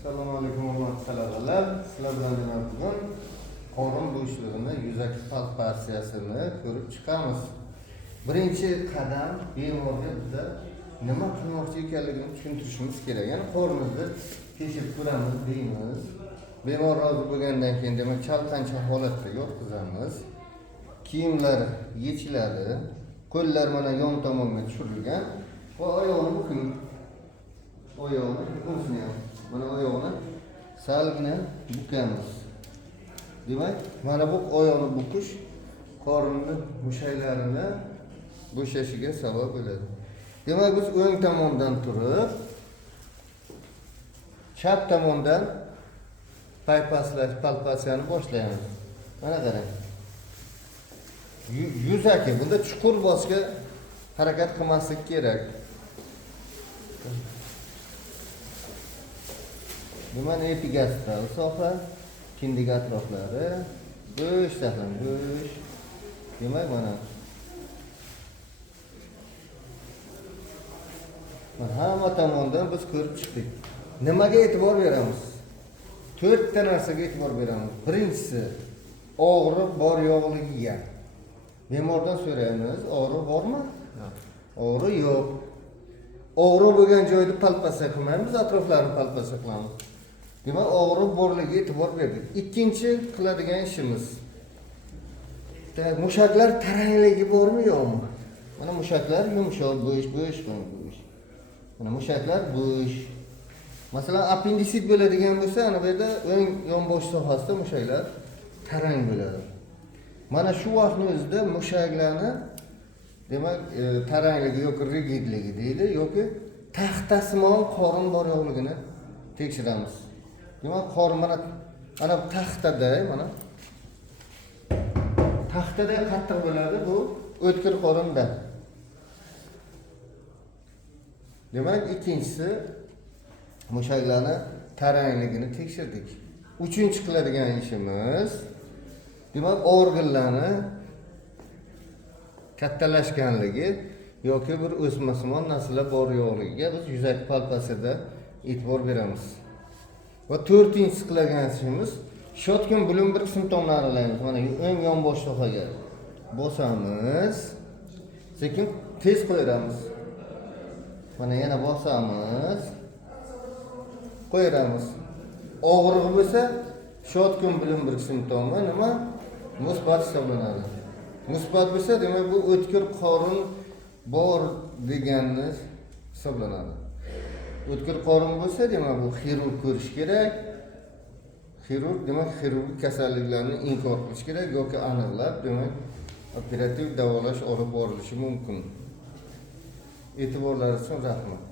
Assalomu alaykum hurmatli talabalar. Sizlar bilan demak bugun qorin bo'shlig'ini yuzaki palpatsiyasini ko'rib chiqamiz. Birinchi qadam bemorga biza nima qilmoqchi ekanligini tushuntirishimiz kerak. Ya'ni qorinimizni tekshirib ko'ramiz deymiz. Bemor rozi bo'lgandan keyin demak chalqancha holatda yotqizamiz. Kiyimlar yechiladi. Qo'llar mana yon tomonga tushirilgan va oyoqni bukun. Oyoqni bukun. Mana oyoqni salgina bukamiz. Demak, mana bu oyoqni bukish qorinni mushaklarini bo'shashiga sabab bo'ladi. Demak, biz o'ng tomondan turib, chap tomondan palpatsiyani boshlaymiz. Mana qarang. Yuzaki bunda chuqur bosishga harakat qilmaslik kerak. Mana epigastral soha, kindik atroflari bo'sh saqlan, bo'sh. Demak, mana hamma tomondan biz ko'rib chiqdik. Nimaga e'tibor beramiz? 4 ta narsaga e'tibor beramiz. Birinchisi, og'riq bor yo'qligiga. Bemordan so'raymiz, og'riq bormi? Yo'q. Og'riq yo'q. Og'riq bo'lgan joyda palpatsiya qilmaymiz, atroflarini palpatsiya qilamiz. Demak, og'riq borligiga e'tibor berdik. Ikkinchi qiladigan ishimiz. Mushaklar tarangligi bormi yo'qmi? Mana mushaklar yumshoq, bo'sh. Mana mushaklar bo'sh. Masalan, appendisit bo'ladigan bo'lsa, ana bu yerda o'ng yonbosh sohasida mushaklar tarang bo'ladi. Mana shu vaqtning o'zida mushaklarni demak, tarangligi yoki rigidligi deydi, yoki taxtasimon qorin bor yo'qligini tekshiramiz. Demak, qorin mana taxtada, mana taxtada qattiq bo'ladi, bu o'tkir qorinda. Demak, ikkinchisi mushaklarni tarangligini tekshirdik. Uchinchi qiladigan ishimiz demak, organlarni kattalashganligi yoki bir o'smasimon narsalar bor yo'qligiga biz yuzak palpatsiyada e'tibor beramiz. Va to'rtinchisi qiladigan ishimiz shotgun Bloomberg simptomlarini aniqlaymiz. Mana o'ng yonbosh sohaga bosamiz. Sekin tez qo'yamiz. Mana yana bosamiz. Qo'yamiz. Og'riq bo'lsa shotgun Bloomberg simptomi nima? Musbat hisoblanadi. Musbat bo'lsa, demak, bu o'tkir qorin bor deganni hisoblanadi. O'tkir qorin bo'lsa, demak, bu xirurg ko'rish kerak. Xirurg demak, xirurgik kasalliklarni inkor qilish kerak yoki aniqlab, demak, operativ davolash olib borilishi mumkin. E'tiborlaringiz uchun rahmat.